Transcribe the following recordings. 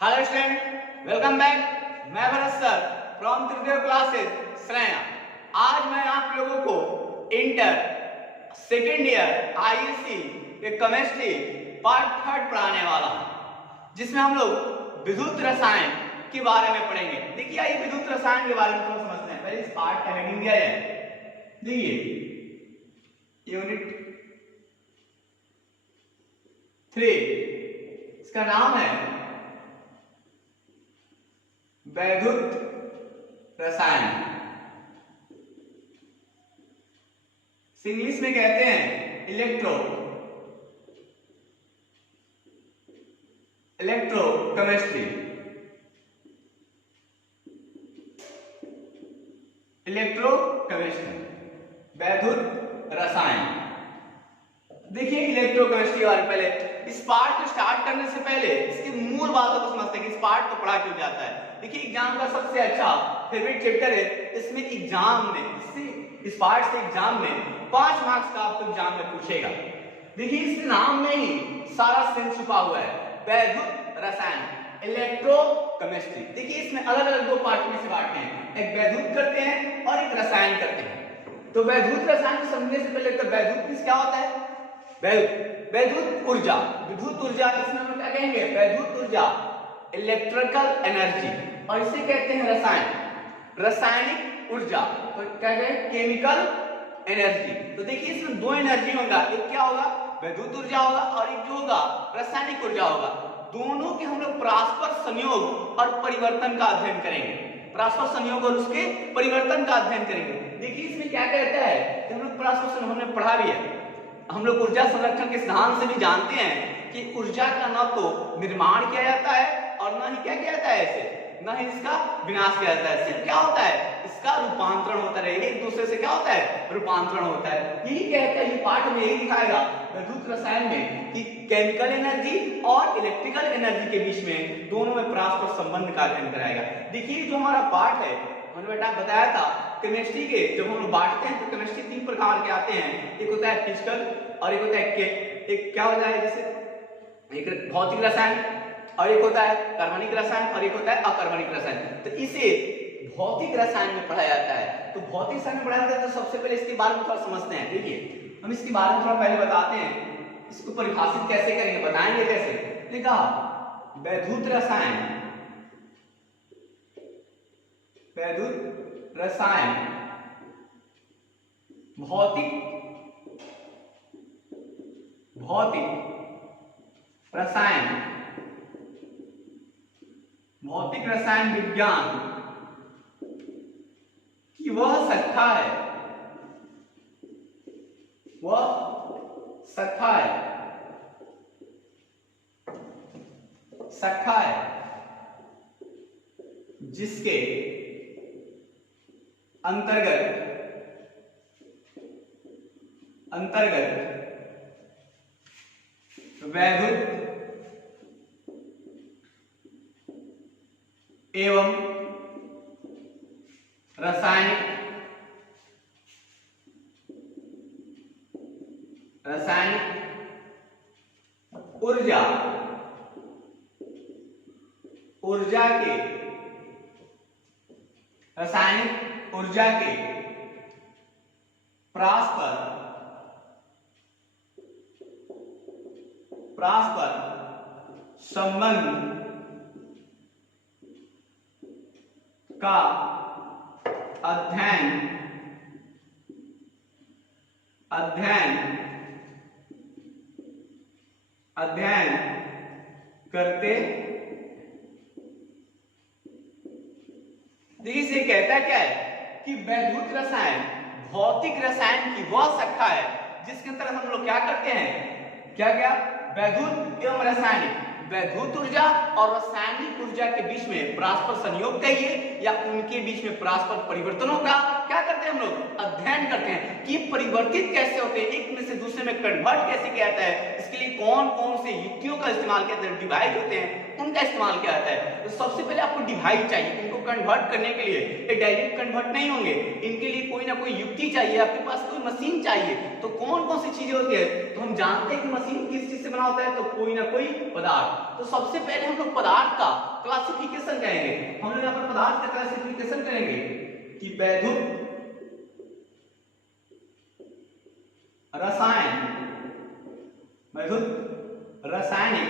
Hello student, welcome back. मैं Bharat sir from Tridev Classes Shreya. आज मैं आप लोगों को इंटर सेकेंड ईयर आईएससी के केमिस्ट्री पार्ट 3 पढ़ाने वाला हूं, जिसमें हम लोग विद्युत रसायन के बारे में पढ़ेंगे। देखिए, आइए विद्युत रसायन के बारे में थोड़ा समझते हैं। पहले इस पार्ट का हेडिंग दिया जाए। देखिए, यूनिट 3, इसका नाम है वैद्युत रसायन। इंग्लिश में कहते हैं इलेक्ट्रोकेमिस्ट्री। वैद्युत रसायन। देखिए, इलेक्ट्रोकेमिस्ट्री वाले पहले इस पार्ट को स्टार्ट करने से पहले इसकी मूल बातों को समझते हैं कि इस पार्ट को पढ़ा क्यों जाता है। देखिए, एग्जाम का सबसे अच्छा फेवरेट चैप्टर है। इसमें एग्जाम में इस पार्ट से एग्जाम में 5 मार्क्स का आपको एग्जाम में पूछेगा। देखिए, इस नाम में ही सारा सेंस छुपा हुआ है। वैद्युत रसायन, इलेक्ट्रोकेमिस्ट्री। देखिए, इसमें अलग अलग 2 पार्ट में से बांटते हैं, एक वैद्युत करते हैं और एक रसायन करते हैं। तो वैद्युत रसायन को समझने से पहले तो वैद्युत क्या होता है? वैद्युत ऊर्जा, विद्युत ऊर्जा। इसमें हम क्या कहेंगे? वैद्युत ऊर्जा, इलेक्ट्रिकल एनर्जी। और इसे कहते हैं रसायन, रासायनिक ऊर्जा। तो क्या कहें? Chemical energy. तो देखिए, इसमें 2 एनर्जी होगा, एक क्या होगा? वैद्युत ऊर्जा होगा, और एक जो होगा रासायनिक ऊर्जा होगा। दोनों के हम लोग परस्पर संयोग और परिवर्तन का अध्ययन करेंगे। परस्पर संयोग और उसके परिवर्तन का अध्ययन करेंगे। देखिए, इसमें क्या कहता है कि हम लोग परस्पर संयोग हमने पढ़ा भी है। हम लोग ऊर्जा संरक्षण के सिद्धांत से भी जानते हैं कि ऊर्जा का न तो निर्माण किया जाता है और न ही क्या किया जाता है, इसे न ही इसका विनाश किया जाता है। सिर्फ क्या होता है? इसका रूपांतरण होता है। एक दूसरे से क्या होता है? रूपांतरण होता है। यही कहता है, ये पाठ में यही दिखाएगा विद्युत रसायन में कि केमिकल एनर्जी और इलेक्ट्रिकल एनर्जी के बीच में दोनों में परस्पर संबंध का अध्ययन कराएगा। देखिए, जो हमारा पाठ है, मैंने बेटा बताया था केमिस्ट्री के जब हम लोग बांटते हैं तो केमिस्ट्री 3 प्रकार के आते हैं। एक होता है फिजिकल, और एक होता है एक क्या होता है, जैसे एक भौतिक रसायन, और एक होता है कार्बनिक रसायन, और एक होता है अकार्बनिक रसायन। तो इसे भौतिक रसायन में पढ़ा जाता है। तो भौतिक रसायन में पढ़ा जाता है, तो सबसे पहले इसके बारे में थोड़ा समझते हैं। देखिए, हम इसके बारे में थोड़ा पहले बताते हैं। इसको परिभाषित कैसे करेंगे, बताएंगे कैसे। देखा, वैद्युत रसायन, वैद्युत रसायन भौतिक रसायन, भौतिक रसायन विज्ञान की वह शाखा है, जिसके अंतर्गत वैद्युत एवं रासायनिक रासायनिक ऊर्जा के परस्पर संबंध का अध्ययन करते। देखिए, इसे कहता क्या है कि वैद्युत रसायन भौतिक रसायन की वह शाखा है जिसके अंतर्गत हम लोग क्या करते हैं, क्या वैद्युत एवं रासायनिक वैद्युत ऊर्जा और रासायनिक ऊर्जा के बीच में परस्पर संयोग कहिए या उनके बीच में परस्पर परिवर्तनों का क्या करते हैं हम लोग अध्ययन करते हैं कि परिवर्तित कैसे होते हैं, एक में से दूसरे में कन्वर्ट कैसे किया जाता है, इसके लिए कौन कौन से युक्तियों का इस्तेमाल किया जाता है, डिवाइड होते हैं उनका इस्तेमाल किया जाता है। तो सबसे पहले आपको डिवाइड चाहिए, इनको कन्वर्ट करने के लिए ये डायरेक्ट कन्वर्ट नहीं होंगे, इनके लिए कोई ना कोई युक्ति चाहिए, आपके पास कोई मशीन चाहिए। तो कौन कौन सी चीजें होती है, तो हम जानते हैं कि मशीन किस चीज से बना होता है, तो कोई ना कोई पदार्थ। तो सबसे पहले हम लोग पदार्थ का क्लासिफिकेशन करेंगे, हम लोग यहाँ पर पदार्थ का क्लासिफिकेशन करेंगे कि वैद्युत रसायन, वैद्युत रासायनिक,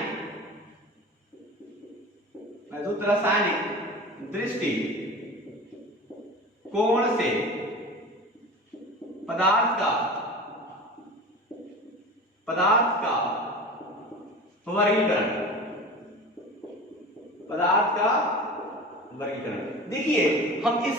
वैद्युत रासायनिक दृष्टि कोण से पदार्थ का वर्गीकरण, पदार्थ का वर्गीकरण। देखिए हम इस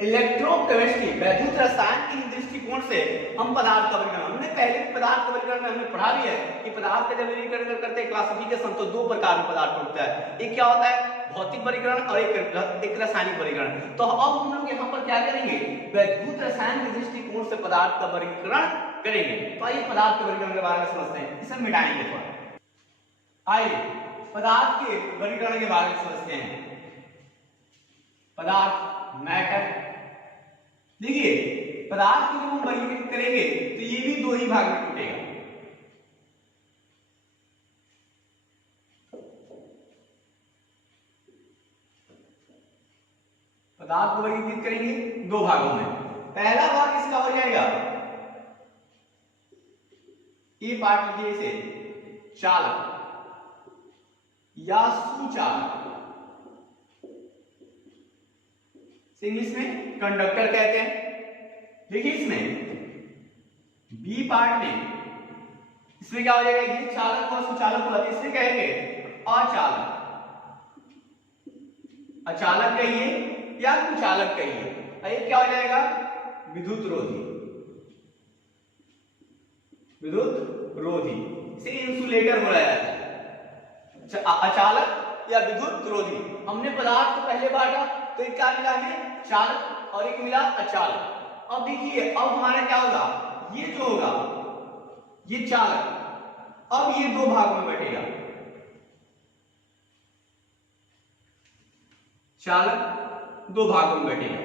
इलेक्ट्रोकेमिस्ट्री वैद्युत रसायन के दृष्टिकोण से हम पदार्थ का वर्गीकरण, हमने पहले पदार्थ का वर्गीकरण में हमने पढ़ा भी है कि पदार्थ का जब वर्गीकरण करते हैं क्लासिफिकेशन, तो दो प्रकार का पदार्थ होता है, एक क्या होता है भौतिक वर्गीकरण और एक रासायनिक वर्गीकरण। तो अब हम लोग यहाँ पर क्या करेंगे, वैद्युत रसायन के दृष्टिकोण से पदार्थ का वर्गीकरण करेंगे। तो आइए पदार्थ के वर्गीकरण के बारे में समझते हैं, इसे मिटाएंगे थोड़ा। आइए पदार्थ के वर्गीकरण के बारे में समझते हैं। पदार्थ मैटर, देखिए पदार्थ को जब हम वर्गीकृत करेंगे तो ये भी दो ही भाग में टूटेगा। पदार्थ को वर्गीकृत करेंगे दो भागों में। पहला भाग इसका हो जाएगा, ये पार्ट लीजिए इसे चालक या सुचालक, इंग्लिश में कंडक्टर कहते हैं। देखिए इसमें बी पार्ट में इसमें क्या हो जाएगा, ये चालक और सुचालक होगा, इसमें कहेंगे अचालक, अचालक कहिए या कुचालक कहिए। ये क्या हो जाएगा विद्युत रोधी, विद्युत रोधी, इसे इंसुलेटर बोला जाता है। अचालक या विद्युत रोधी, हमने पदार्थ को पहले बांटा तो एक क्या मिला हमें चालक और एक मिला अचालक। अब देखिए अब हमारा क्या होगा, ये जो होगा ये चालक, अब ये दो भागों में बटेगा, चालक दो भागों में बटेगा।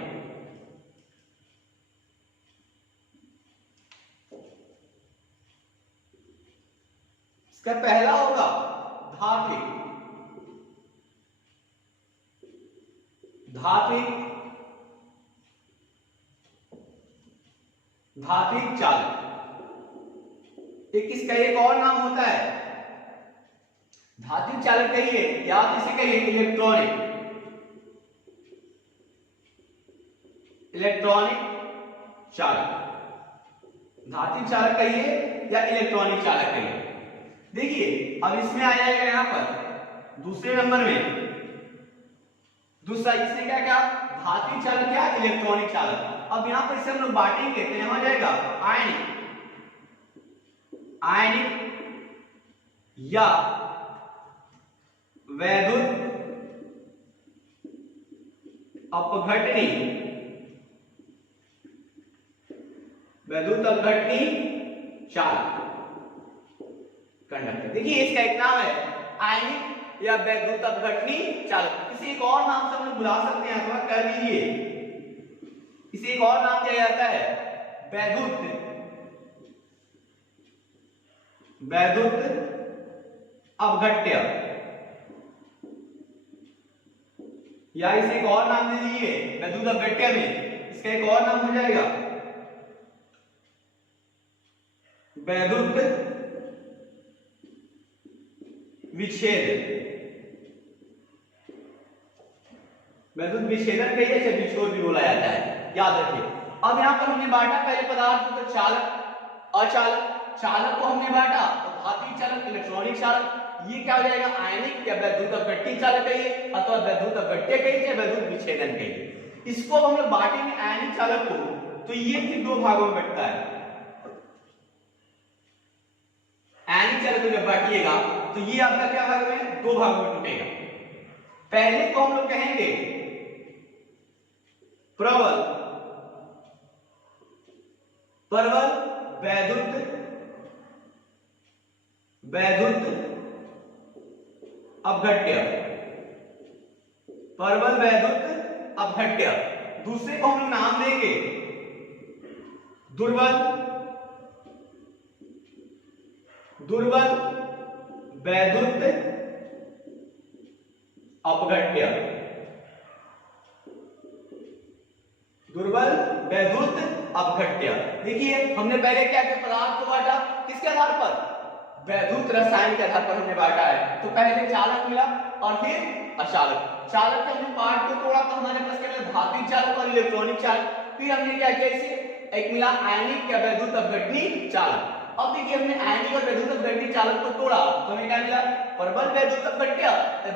इसका पहला होगा धात्विक, धात्विक चालक। एक इसका एक और नाम होता है धात्विक चालक कहिए या इसे कहिए इलेक्ट्रॉनिक, इलेक्ट्रॉनिक चालक। धात्विक चालक कहिए या इलेक्ट्रॉनिक चालक कहिए। देखिए अब इसमें आ जाएगा यहां पर दूसरे नंबर में दूसरा, इसमें क्या क्या धात्विक चालक या इलेक्ट्रॉनिक चालक। अब यहां पर इसे हम लोग बांटेंगे तो यहां जाएगा आयनिक, आयनिक या वैद्युत अपघटनी, वैद्युत अपघटनी चालक कंडक्टर। देखिए इसका एक नाम है आयनिक या वैद्युत अपघटनी चालक। इसे एक और नाम से हम लोग बुला सकते हैं, अथवा कह लीजिए इसे एक और नाम दिया जाता है वैद्युत अपघट्य, या इसे एक और नाम दे दीजिए वैद्युत अपघट्य में इसका एक और नाम हो जाएगा वैद्युत विच्छेद, वैद्युत विच्छेदन कहिए या विच्छोद भी बोला जाता है, याद रखिए। अब यहां पर हमने बांटा पहले पदार्थ को, तो चालक अचालक, चालक को हमने बांटा तो धात्विक चालक, इलेक्ट्रॉनिक चालक। ये क्या हो जाएगा आयनिक या वैद्युत अपघट्य चालक कहिए अथवा वैद्युत अपघट्य कहिए या वैद्युत विच्छेदन कहिए। इसको हम लोग बांटेंगे आयनिक चालक को, तो ये भी दो भागों में बंटता है। आयनिक चालक को जब बांटिएगा तो ये आपका क्या भाग में, दो भागों में टूटेगा। पहले को हम लोग कहेंगे प्रबल प्रबल वैद्युत अपघट्य, प्रबल वैद्युत अपघट्य। दूसरे को हम लोग नाम देंगे दुर्बल वैद्युत अपघट्य, दुर्बल वैद्युत अपघट्य। देखिए हमने पहले क्या किया, पदार्थ को बांटा किसके आधार पर, वैद्युत रसायन के आधार पर हमने बांटा है। तो पहले चालक मिला और फिर अचालक। चालक के हमने पार्ट को तोड़ा तो हमारे पास क्या मिला, धात्विक चालक और इलेक्ट्रॉनिक चालक। फिर हमने क्या किया, इसे एक मिला आयनिक या वैद्युत अपघटनी चालक। अब देखिए हमने आयनिक और वैद्युत अपघटनी चालक को तोड़ा तो हमें क्या मिला, प्रबल वैद्युत अपघट्य,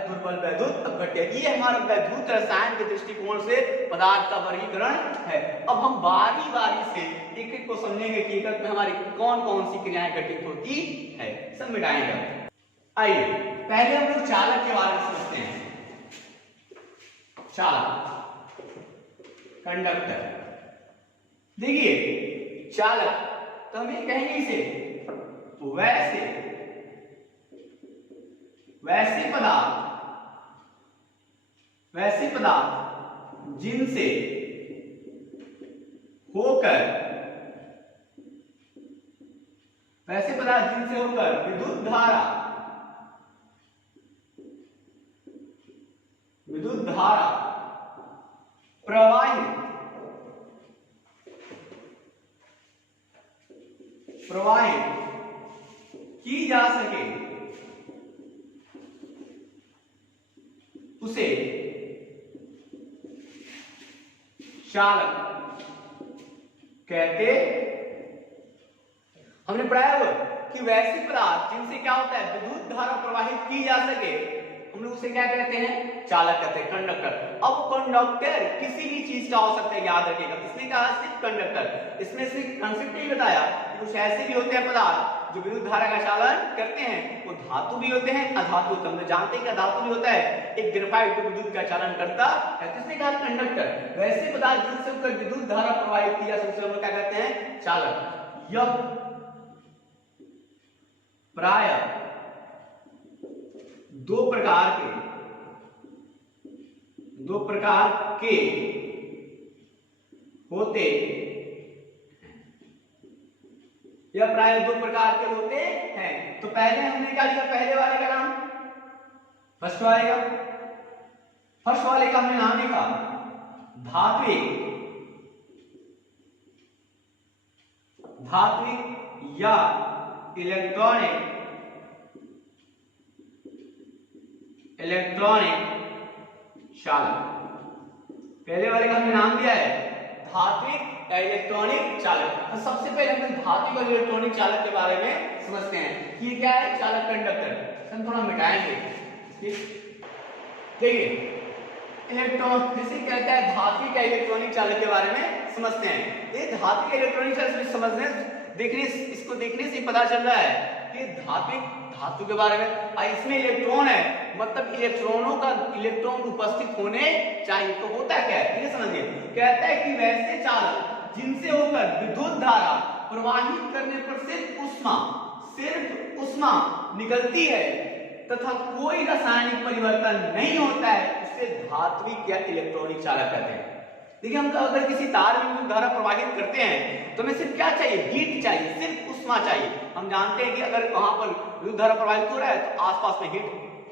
दुर्बल वैद्युत अपघट्य। ये हमारा वैद्युत रसायन के दृष्टिकोण से पदार्थ का वर्गीकरण है। अब हम बारी बारी से एक एक को समझेंगे कि एकक में हमारी कौन कौन सी क्रियाएं घटित होती है, सब मिटाएंगे। आइए पहले हम लोग चालक के बारे में समझते हैं। चालक, कंडक्टर। देखिए चालक तो हम ये कहेंगे इसे वैसे पदार्थ जिनसे होकर विद्युत धारा प्रवाहित की जा सके, उसे चालक कहते। हमने पढ़ाया हुआ कि वैसे पदार्थ जिनसे क्या होता है, विद्युत धारा प्रवाहित की जा सके, हम लोग उसे क्या कहते हैं, चालक कहते हैं, कंडक्टर। अब कंडक्टर किसी भी चीज का हो सकता है, याद रखिएगा। इसने कहा सिर्फ कंडक्टर, इसमें सिर्फ कंसेप्ट नहीं बताया। कुछ ऐसे भी होते हैं पदार्थ जो विद्युत धारा का चालन करते हैं, वो धातु भी होते हैं, अधातु। तो हम जानते हैं कि धातु भी होता है, एक ग्रेफाइट जो विद्युत का चालन करता है, तो इसने कहा कंडक्टर। वैसे पदार्थ जिनसे होकर विद्युत धारा प्रवाहित किया जाए उसे क्या कहते हैं, चालक। यह प्राय दो प्रकार के होते, यह प्राय दो प्रकार के होते हैं। तो पहले हमने क्या लिया, पहले वाले का नाम, फर्स्ट वाले का हमने नाम लिखा धात्विक या इलेक्ट्रॉनिक चालक। पहले वाले का हमने नाम दिया है धात्विक इलेक्ट्रॉनिक चालक। तो सबसे पहले हम धात्विक और इलेक्ट्रॉनिक चालक के बारे में समझते हैं कि क्या है, चालक कंडक्टर। हम थोड़ा मिटाएंगे। देखिए इलेक्ट्रॉन जिसे कहता है धात्विक या इलेक्ट्रॉनिक चालक के बारे में समझते हैं। ये धात्विक इलेक्ट्रॉनिक चालक समझने इसको देखने से पता चल रहा है कि धात्विक धातु के बारे में, इसमें इलेक्ट्रॉन है, मतलब इलेक्ट्रॉन उपस्थित होने चाहिए। तो होता क्या है ये समझिए, कहता है कि वैसे चालक जिनसे होकर विद्युत धारा प्रवाहित करने पर सिर्फ उष्मा निकलती है तथा कोई रासायनिक परिवर्तन नहीं होता है, उसे धात्विक या इलेक्ट्रॉनिक चालक कहते हैं। देखिए हम अगर किसी तार में विद्युत धारा प्रवाहित करते हैं तो हमें सिर्फ क्या चाहिए, हीट चाहिए, सिर्फ उष्मा चाहिए। हम जानते हैं कि अगर वहां पर विद्युत धारा प्रवाहित हो रहा है तो आसपास में हीट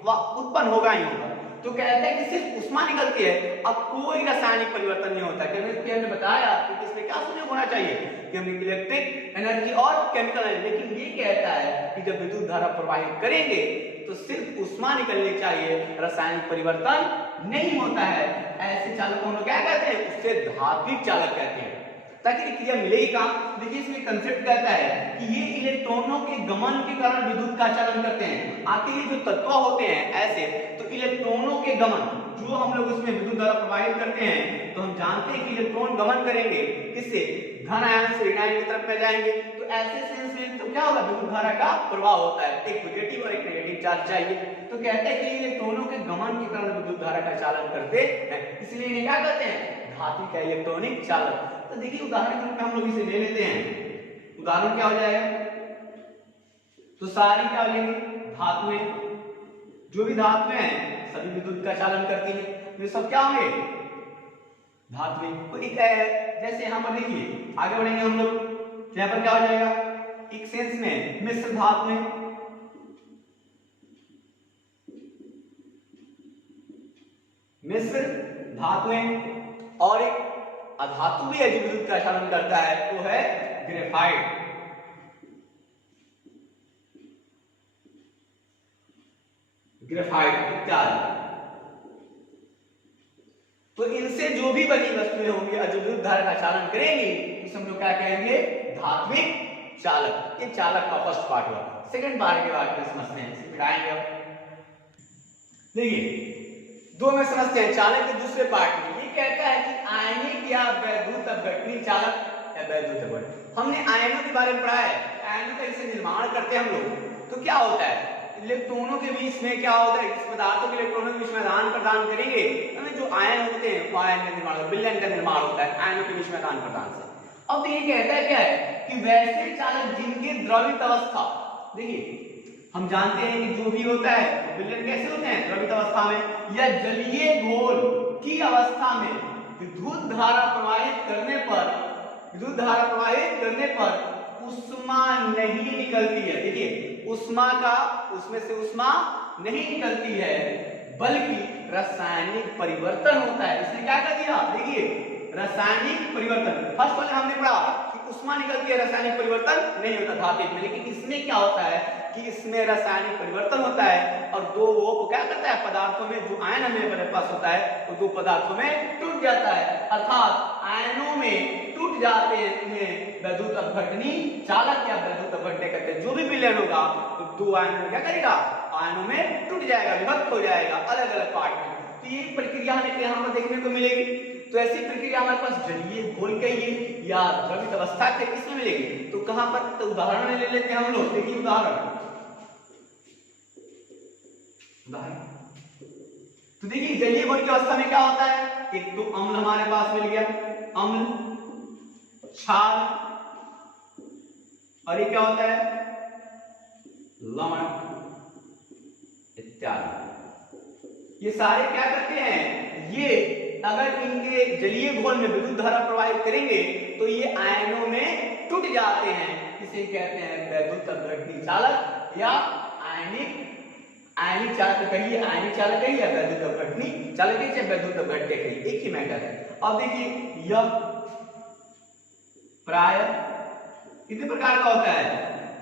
उत्पन्न होगा ही होगा। तो कहते हैं कि सिर्फ उष्मा निकलती है, अब कोई रासायनिक परिवर्तन नहीं होता। हमने बताया कि इसमें क्या संयोग होना चाहिए, कि हम इलेक्ट्रिक एनर्जी और केमिकल एनर्जी। लेकिन ये कहता है कि जब विद्युत धारा प्रवाहित करेंगे तो सिर्फ उष्मा निकलनी चाहिए, रासायनिक परिवर्तन नहीं होता है। ऐसे चालक को हम लोग क्या कहते हैं, उससे धात्विक चालक कहते हैं। ताकि क्रिया मिले ही काम। देखिए इसमें कंसेप्ट कहता है कि ये इलेक्ट्रॉनों के गमन के कारण विद्युत का चालन करते हैं। आखिर ये जो तत्व होते हैं ऐसे, तो इलेक्ट्रॉनों के गमन जो हम लोग इसमें विद्युत धारा प्रवाहित करते हैं, तो हम जानते हैं कि इलेक्ट्रॉन गमन करेंगे किससे, धन आयन से ऋण आयन की तरफ में जाएंगे। तो ऐसे सेंस में तो क्या होगा, विद्युत धारा का प्रवाह होता है, एक पॉजिटिव और एक नेगेटिव चार्ज चाहिए। तो कहते हैं कि इलेक्ट्रॉनों के गमन के कारण विद्युत धारा का चालन करते हैं, इसलिए इन्हें क्या कहते हैं, धात्विक या इलेक्ट्रॉनिक चालक। तो देखिए उदाहरण के रूप में हम लोग इसे ले लेते हैं। उदाहरण क्या हो जाएगा, तो सारी क्या लेंगे, धातुएं, जो भी धातुएं हैं सभी विद्युत का चालन करती हैं, ये सब क्या होंगे, धातुएं। तो एक जैसे यहां पर देखिए आगे बढ़ेंगे हम लोग, यहां पर क्या हो जाएगा, एक सेंस में मिश्र धातुएं, मिश्र धातुएं, और एक अधातु भी है जो विद्युत का चालन करता है, वो है ग्रेफाइट। ग्रेफाइट इत्यादि। तो इनसे जो भी बनी वस्तुएं होंगी और जो विद्युत धारा का चालन करेंगी, इसे हम लोग क्या कहेंगे, धात्विक चालक। ये चालक का फर्स्ट पार्ट हुआ। सेकंड पार्ट के बाद में समझते हैं, इसे मिटाएंगे अब। देखिए दो में समझते हैं चालक के दूसरे पार्ट में। ये कहता है कि आयनिक या वैद्युत अपघटनी चालक या वैद्युत अपघटन। हमने आयनों के बारे में पढ़ा है, आयनों का इसे निर्माण करते हैं हम लोग, तो क्या होता है, इलेक्ट्रॉनों के बीच में क्या होता है, किस पदार्थों के इलेक्ट्रॉनों के बीच में आदान प्रदान करेंगे, हमें जो आयन होते हैं वो आयन का निर्माण, विलयन का निर्माण होता है आयनों के बीच में आदान प्रदान से। अब ये कहता है क्या है कि वैसे चालक जिनके द्रवित अवस्था, देखिए हम जानते हैं कि जो भी होता है विलयन कैसे होते हैं, द्रवित अवस्था में या जलीय घोल की अवस्था में विद्युत धारा प्रवाहित करने पर, विद्युत धारा प्रवाहित करने पर उष्मा नहीं निकलती है। देखिए उष्मा का, उसमें से उष्मा नहीं निकलती है बल्कि रासायनिक परिवर्तन होता है। इसने क्या कर दिया, देखिए रासायनिक परिवर्तन। फर्स्ट वाले हमने पढ़ा कि उष्मा निकलती है, रासायनिक परिवर्तन नहीं होता धात्विक में, लेकिन इसमें क्या होता है कि इसमें रासायनिक परिवर्तन होता है और दो वो क्या करता है, पदार्थों में जो आयन हमें पास होता है वो दो पदार्थों में टूट जाता है, अर्थात आयनों में टूट जाते हैं वैद्युत अपघटनी चालक या वैद्युत अपघटन कहते हैं। जो भी विलयन होगा तो दो आयनों में क्या करेगा, आयनों में टूट जाएगा, विभक्त हो जाएगा अलग अलग पार्ट में। तो ये प्रक्रिया हमें यहाँ पर देखने को मिलेगी। तो ऐसी प्रक्रिया हमारे पास जलीय घोल कहिए या द्रवित अवस्था के इसमें मिलेगी। तो कहां पर, तो उदाहरण ले लेते हैं हम लोग। देखिए उदाहरण, तो देखिए जलीय घोल की अवस्था में क्या होता है, एक तो अम्ल हमारे पास मिल गया, अम्ल, क्षार, और ये क्या होता है, लवण इत्यादि। ये सारे क्या करते हैं, ये अगर इनके जलीय घोल में विद्युत धारा प्रवाहित करेंगे तो ये आयनों में टूट जाते हैं। इसे कहते हैं वैद्युत अपघटनी चालक या आयनिक चालक कहिए, आयनिक चालक कहिए या वैद्युत अपघटनी चालक कहिए, चाहे वैद्युत अपघटक कहिए, एक ही मैटर है। अब देखिए यह प्राय कितने प्रकार का होता है,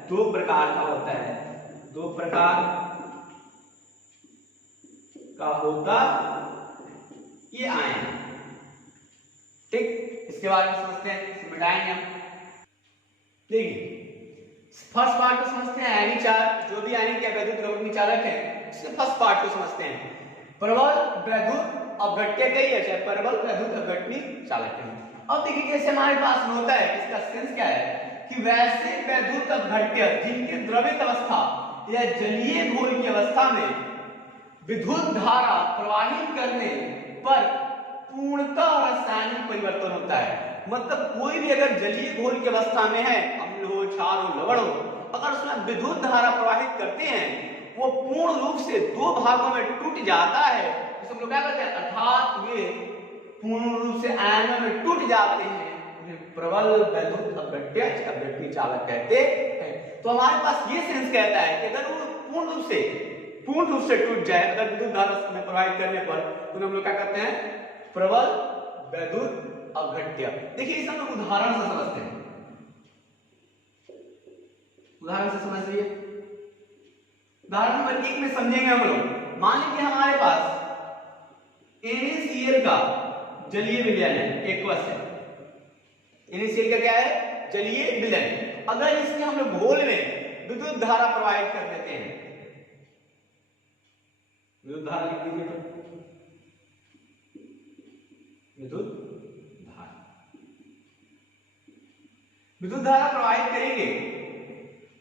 दो प्रकार का होता है, दो प्रकार का होता ये आयन। ठीक, इसके बारे में समझते हैं, मिटाएंगे हम। देखिए फर्स्ट पार्ट को समझते हैं, आयनिक चालक, जो भी आयनिक या वैद्युत अपघटनी चालक है इसके फर्स्ट पार्ट को समझते हैं। प्रबल वैद्युत अपघटक कहिए, चाहे प्रबल वैद्युत अपघटनी चालक कहिए। अब देखिए जैसे हमारे पास में होता है, इसका सेंस क्या है कि वैसे वैद्युत अपघटक जिनके द्रवित अवस्था या जलीय घोल की अवस्था में विद्युत धारा प्रवाहित करने पर पूर्णतः रासायनिक परिवर्तन होता है। मतलब कोई भी अगर जलीय घोल की अवस्था में है, अम्ल हो, क्षार हो, लवण हो, अगर उसमें विद्युत धारा प्रवाहित करते हैं वो पूर्ण रूप से दो भागों में टूट जाता है, तो हम लोग क्या कहते हैं, अर्थात ये पूर्ण रूप से आयनों में टूट जाते हैं, उन्हें प्रबल वैद्युत अपघटनी चालक कहते हैं। तो हमारे पास ये सेंस कहता है कि अगर वो पूर्ण रूप से टूट जाए, अगर विद्युत धारा में प्रवाहित करने पर, तो हम लोग क्या कहते हैं, प्रबल वैद्युत अपघट्य। देखिए इसे हम लोग उदाहरण से समझते हैं, उदाहरण से समझ लीजिए। उदाहरण नंबर 1 में समझेंगे हम लोग। मान लीजिए हमारे पास NaCl का जलीय विलयन है, एक्वस है। NaCl का क्या है, जलीय विलयन। अगर इसके हम लोग घोल में विद्युत धारा प्रवाहित कर देते हैं, विद्युत धारा लिख दीजिए, तो विद्युत धारा प्रवाहित करेंगे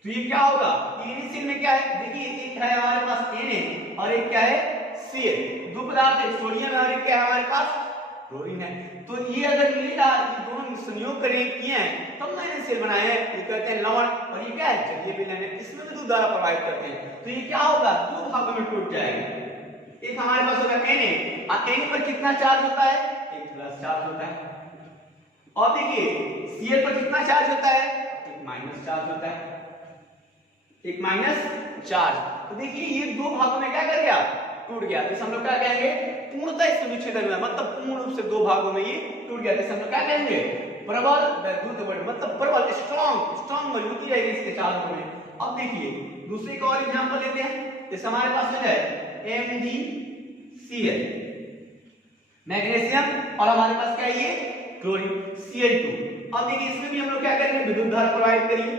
तो ये क्या होगा, इनिशियल में क्या है, देखिए एक है हमारे पास Na और एक क्या है Cl, दो पदार्थ है सोडियम और एक क्या है हमारे पास क्लोरीन है। तो ये अगर मिलेगा, ये दोनों संयोग करें किए हैं तब मैंने सेल बनाए हैं, ये कहते हैं लवण, और ये क्या है जलीय विलयन है, इसमें विद्युत धारा प्रवाहित करते हैं। तो ये क्या होगा, दो भागों में टूट जाएगा। एक हमारे पास होगा Na, और Na पर कितना चार्ज होता है, एक प्लस चार्ज होता है, और देखिए Cl पर कितना चार्ज होता है, एक माइनस चार्ज होता है, एक माइनस चार्ज। तो देखिए ये दो भागों में क्या कर गया, टूट गया। तो हम लोग क्या कहेंगे, पूर्णतः इससे विच्छेदन हुआ, मतलब पूर्ण रूप से दो भागों में ये टूट गया। तो हम लोग क्या कहेंगे, प्रबल वैद्युत बल, मतलब प्रबल स्ट्रॉन्ग मजबूती रहेगी इसके चारों में। अब देखिए दूसरे का और एग्जांपल लेते हैं, जैसे हमारे पास है MgCl मैग्नीशियम, और हमारे पास क्या है ये क्लोरीन Cl2। अब देखिए इसमें भी हम लोग क्या करेंगे, विद्युत धारा प्रवाहित करेंगे,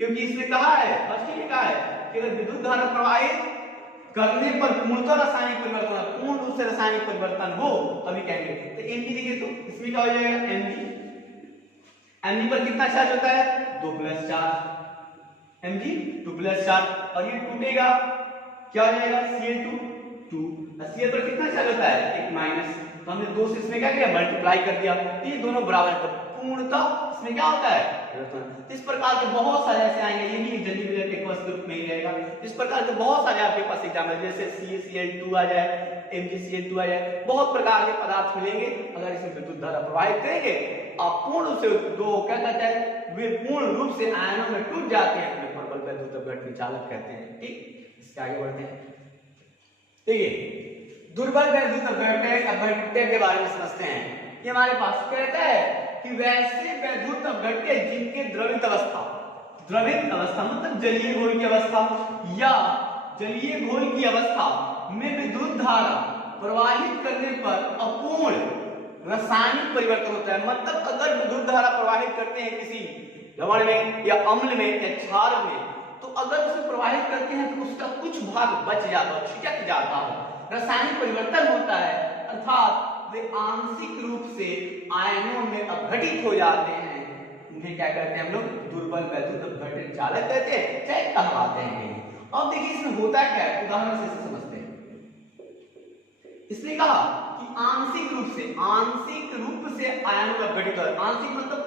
क्योंकि इसमें कहा है, फर्स्ट में कहा है कि अगर विद्युत धारा प्रवाहित करने पर पूर्णतः रासायनिक परिवर्तन, पूर्ण रूप से रासायनिक परिवर्तन हो तभी कहेंगे। तो Mg देखिए, तो इसमें क्या हो जाएगा, Mg पर कितना चार्ज होता है, 2 plus charge, Mg 2 plus charge, और ये टूटेगा क्या हो जाएगा Cl2 2, Cl पर कितना चार्ज होता है, एक माइनस। तो हमने दो से इसमें क्या किया, मल्टीप्लाई कर दिया, तो ये दोनों बराबर है, पूर्णतः इसमें क्या होता है। इस प्रकार के बहुत सारे ऐसे आएंगे, ये नहीं जल्दी मिले के ग्रुप में ही रहेगा। इस प्रकार के बहुत सारे आपके पास एग्जाम है, जैसे CaCl2 आ जाए, MgCl2 आ जाए, बहुत प्रकार के पदार्थ मिलेंगे। अगर इसमें विद्युत धारा प्रवाहित करेंगे, आप पूर्ण रूप से दो क्या कहते हैं, वे पूर्ण रूप से आयनों में टूट जाते हैं, तो प्रबल वैद्युत अपघट्य चालक कहते हैं। ठीक, इसके आगे बढ़ते हैं। देखिए दुर्बल वैद्युत अपघट्य के बारे में समझते हैं। ये हमारे पास कहता है कि वैसे वैद्युत अपघट्य जिनके द्रवित अवस्था मतलब जलीय घोल की अवस्था या जलीय घोल की अवस्था में विद्युत धारा प्रवाहित करने पर अपूर्ण रासायनिक परिवर्तन होता है। मतलब अगर विद्युत धारा प्रवाहित करते हैं किसी लवण में या अम्ल में या क्षार में, तो अगर उसे प्रवाहित करते हैं तो उसका कुछ भाग बच जाता है, छिटक जाता है, रासायनिक परिवर्तन होता है, अर्थात वे आंशिक रूप से आयनों में अपघटित हो जाते हैं। उन्हें क्या कहते हैं हम लोग, दुर्बल वैद्युत अपघटन चालक कहते हैं, चाहे कहलाते हैं। अब देखिए इसमें होता क्या है, उदाहरण से इसे समझते हैं। इसने कहा कि आंशिक रूप से आयनों में अपघटित हो, आंशिक मतलब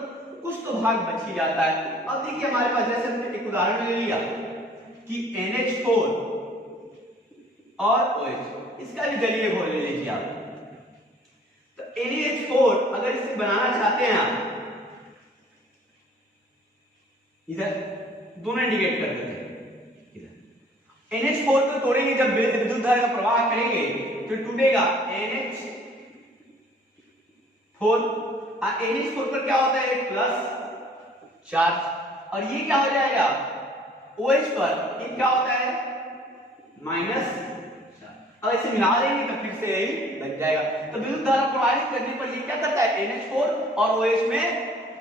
कुछ तो भाग बच ही जाता है। अब देखिए हमारे पास जैसे हमने एक उदाहरण ले लिया कि NH4 और OH, इसका भी जलीय घोल ले लीजिए आप। तो NaH4 अगर इसे बनाना चाहते हैं आप, इधर दोनों इंडिकेट कर देते हैं, इधर NH4 को तोड़ेंगे, जब विद्युत धारा का प्रवाह करेंगे तो टूटेगा NH4, NH4 पर क्या होता है, एक प्लस चार्ज, और ये क्या हो जाएगा OH पर, ये क्या होता है माइनस चार्ज। अब इसे मिला देंगे तो फिर से यही बच जाएगा। तो विद्युत धारा प्रवाहित करने पर ये क्या करता है, NH4 और OH में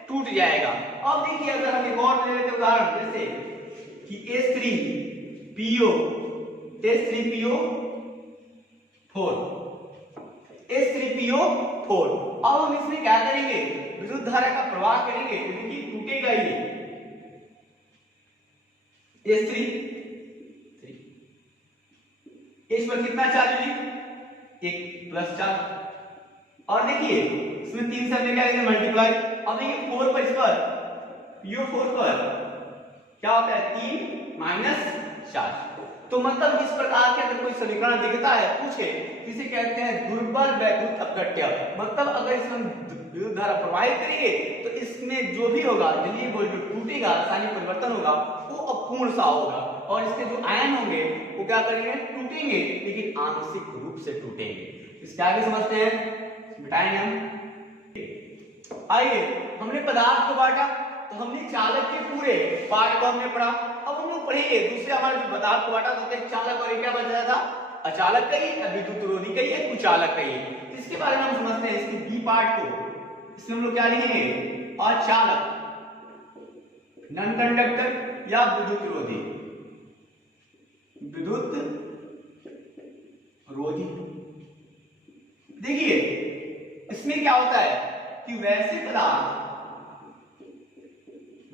टूट जाएगा। अब देखिए अगर हम एक और ले लेते उदाहरण, जैसे कि H3PO4, अब हम इसमें क्या करेंगे, विद्युत धारा का प्रवाह करेंगे, देखिए टूटेगा ये H3, इस पर कितना चार्ज है, एक प्लस चार्ज, और देखिए इसमें 3 से हमने क्या किया मल्टीप्लाई। अब देखिए 4 पर, इस पर PO4 पर क्या होता है, 3 माइनस चार्ज। तो मतलब इस प्रकार के अगर कोई समीकरण दिखता है, पूछे, जिसे कहते हैं दुर्बल वैद्युत अपघट्य, मतलब अगर इसमें विद्युत धारा प्रवाहित करेंगे तो इसमें जो भी होगा, जलीय घोल जो टूटेगा, रासायनिक परिवर्तन होगा, वो अपूर्ण सा होगा, और इसके जो आयन होंगे वो क्या करेंगे, टूटेंगे, लेकिन आंशिक रूप से टूटेंगे। इसके आगे समझते हैं, मिटाएंगे हम। आइए, हमने पदार्थ को बांटा, तो हमने चालक के पूरे पार्ट को हमने पढ़ा। अब हम लोग पढ़ेंगे दूसरे हमारे जो पदार्थ को बांटा, तो एक चालक और एक क्या बच रहा था, अचालक कहिए, विद्युत रोधी कहिए, कुचालक कहिए। इसके बारे में हम समझते हैं, इसके बी पार्ट को, इसमें हम लोग क्या लिखेंगे, अचालक, नॉन कंडक्टर या विद्युत रोधी, देखिए इसमें क्या होता है कि वैसे पदार्थ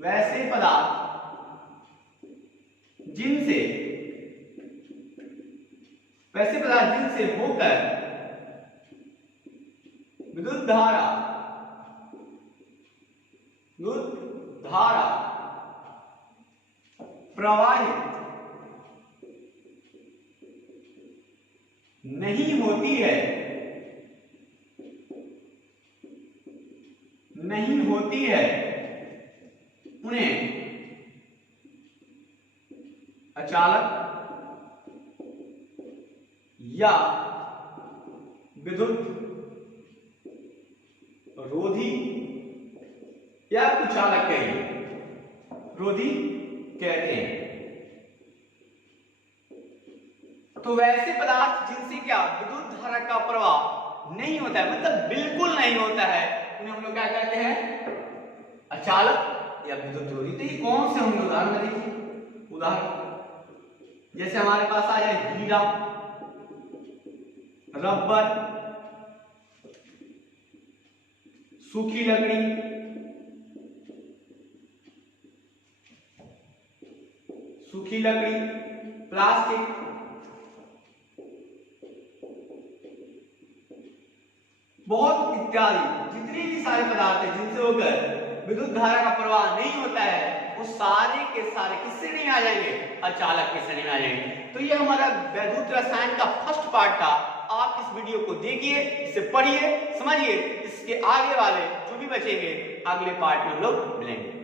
वैसे पदार्थ जिनसे होकर विद्युत धारा प्रवाहित नहीं होती है उन्हें अचालक या विद्युत रोधी या कुचालक कहते हैं। तो वैसे पदार्थ जिनसे क्या विद्युत धारा का प्रवाह नहीं होता है, मतलब बिल्कुल नहीं होता है, उन्हें हम लोग क्या कहते हैं? अचालक या विद्युत रोधी। तो ये कौन से होंगे उदाहरण में देखिए। उदाहरण जैसे हमारे पास आ जाए हीरा, रबर, सूखी लकड़ी, प्लास्टिक, बहुत इत्यादि जितने भी सारे पदार्थ हैं जिनसे होकर विद्युत धारा का प्रवाह नहीं होता है, वो सारे के सारे किससे नहीं आ जाएंगे? अचालक के से नहीं आ जाएंगे। तो ये हमारा वैद्युत रसायन का फर्स्ट पार्ट था। आप इस वीडियो को देखिए, इसे पढ़िए, समझिए। इसके आगे वाले जो भी बचेंगे अगले पार्ट में हम लोग मिलेंगे।